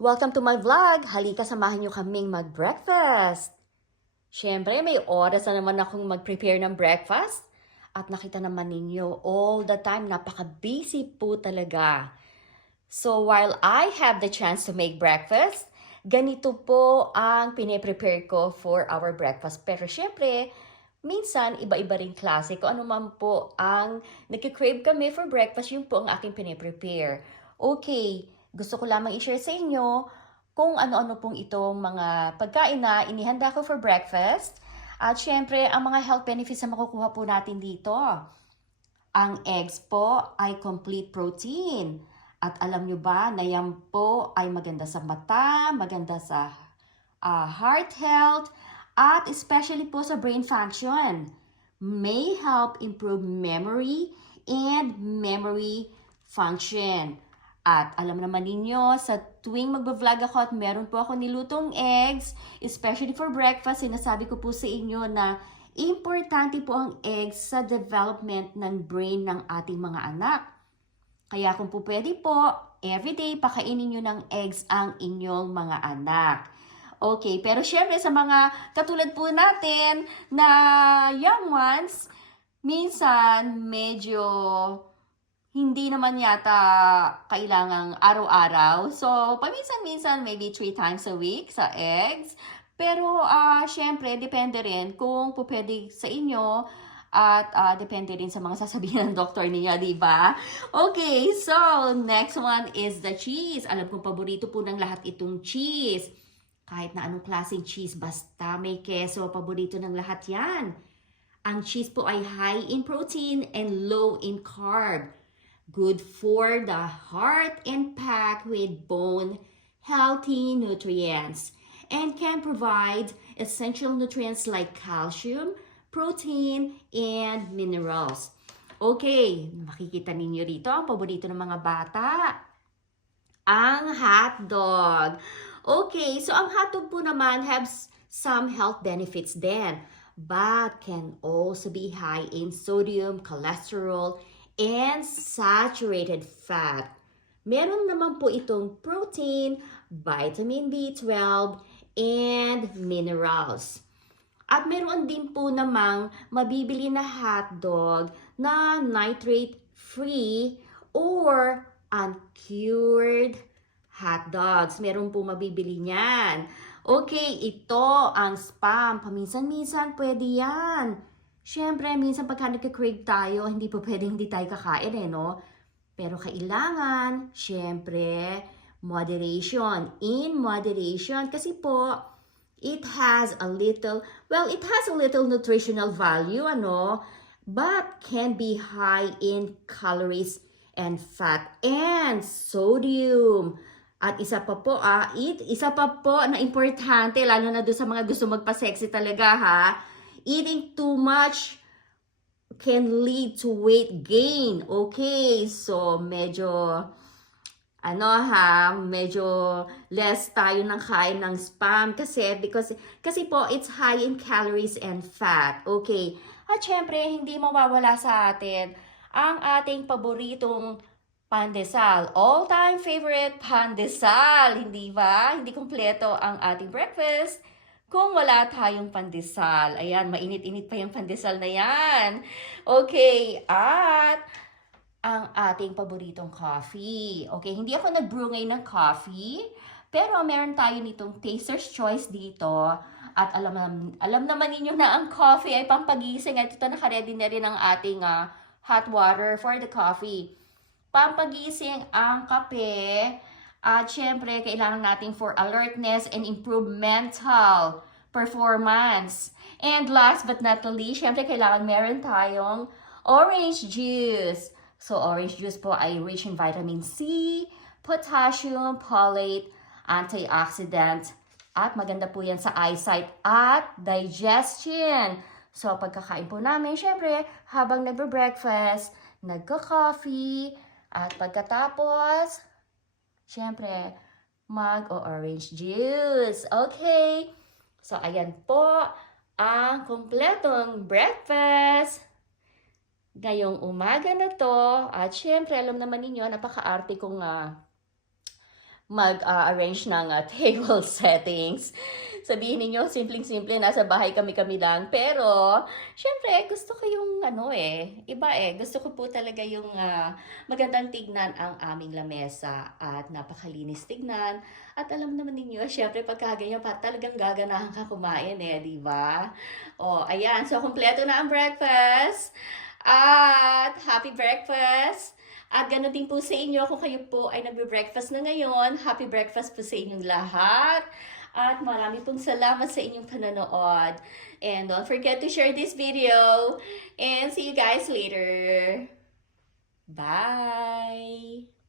Welcome to my vlog! Halika, samahan niyo kaming mag-breakfast! Siyempre, may oras na naman akong mag-prepare ng breakfast. At nakita naman ninyo, all the time, napaka-busy po talaga. So, while I have the chance to make breakfast, ganito po ang pine-prepare ko for our breakfast. Pero siyempre, minsan, iba-iba rin klase. Kung ano man po ang nagkikrave kami for breakfast, yun po ang aking pine-prepare. Okay, gusto ko lamang i-share sa inyo kung ano-ano pong itong mga pagkain na inihanda ko for breakfast. At syempre, ang mga health benefits na makukuha po natin dito. Ang eggs po ay complete protein. At alam nyo ba na yan po ay maganda sa mata, maganda sa heart health, at especially po sa brain function. May help improve memory and memory function. At alam naman ninyo, sa tuwing magbablog ako at meron po ako nilutong eggs, especially for breakfast, sinasabi ko po sa inyo na importante po ang eggs sa development ng brain ng ating mga anak. Kaya kung po pwede po, everyday pakainin nyo ng eggs ang inyong mga anak. Okay, pero syempre sa mga katulad po natin na young ones, minsan medyo hindi naman yata kailangang araw-araw. So, paminsan-minsan, maybe 3 times a week sa eggs. Pero, syempre, depende rin kung pwede sa inyo at depende rin sa mga sasabihin ng doktor niya, di ba? Okay, so, next one is the cheese. Alam kong paborito po ng lahat itong cheese. Kahit na anong klaseng cheese, basta may keso, paborito ng lahat yan. Ang cheese po ay high in protein and low in carb. Good for the heart and packed with bone healthy nutrients and can provide essential nutrients like calcium, protein, and minerals. Okay, makikita ninyo rito ang paborito ng mga bata, ang hotdog. Okay, so ang hotdog po naman has some health benefits then, but can also be high in sodium, cholesterol, and saturated fat. Meron naman po itong protein, vitamin B12, and minerals. At meron din po namang mabibili na hotdog na nitrate-free or uncured hotdogs. Meron po mabibili niyan. Okay, ito ang spam. Paminsan-minsan pwede yan. Siyempre, minsan pagka nagka-crave tayo, hindi po pwedeng hindi tayo kakain no? Pero kailangan, siyempre, moderation. In moderation, kasi po, it has a little nutritional value, but can be high in calories and fat and sodium. At isa pa po na importante, lalo na doon sa mga gusto magpa-sexy talaga eating too much can lead to weight gain. Okay, so medyo medyo less tayo ng kain ng spam kasi po it's high in calories and fat. Okay. At syempre, hindi mawawala sa atin ang ating paboritong pandesal. All-time favorite pandesal, hindi ba? Hindi kumpleto ang ating breakfast kung wala tayong pandesal. Ayan, mainit-init pa yung pandesal na yan. Okay, at ang ating paboritong coffee. Okay, hindi ako nag-brew ngayon ng coffee, pero meron tayo nitong Taster's Choice dito. At alam naman ninyo na ang coffee ay pampagising. At ito, naka-ready na rin ang ating hot water for the coffee. Pampagising ang kape. At syempre, kailangan natin for alertness and improve mental performance. And last but not the least, syempre, kailangan meron tayong orange juice. So, orange juice po ay rich in vitamin C, potassium, folate, antioxidant, at maganda po yan sa eyesight at digestion. So, pagkakain po namin, syempre, habang nagbe-breakfast, nagka-coffee, at pagkatapos, siyempre, mag-orange juice. Okay. So, ayan po ang kompletong breakfast ngayong umaga na to. At siyempre, alam naman ninyo, napaka-arte kong mag-arrange ng table settings. Sabihin ninyo, simpleng-simple, nasa bahay kami-kami lang. Pero, syempre, gusto ko yung iba Gusto ko po talaga yung magandang tignan ang aming lamesa at napakalinis tignan. At alam naman ninyo, syempre, pagka ganyan pa, talagang gaganahan ka kumain di ba? O, ayan. So, kumpleto na ang breakfast. At happy breakfast! At gano'n din po sa inyo kung kayo po ay nagbe-breakfast na ngayon. Happy breakfast po sa inyong lahat. At marami pong salamat sa inyong panonood. And don't forget to share this video. And see you guys later. Bye!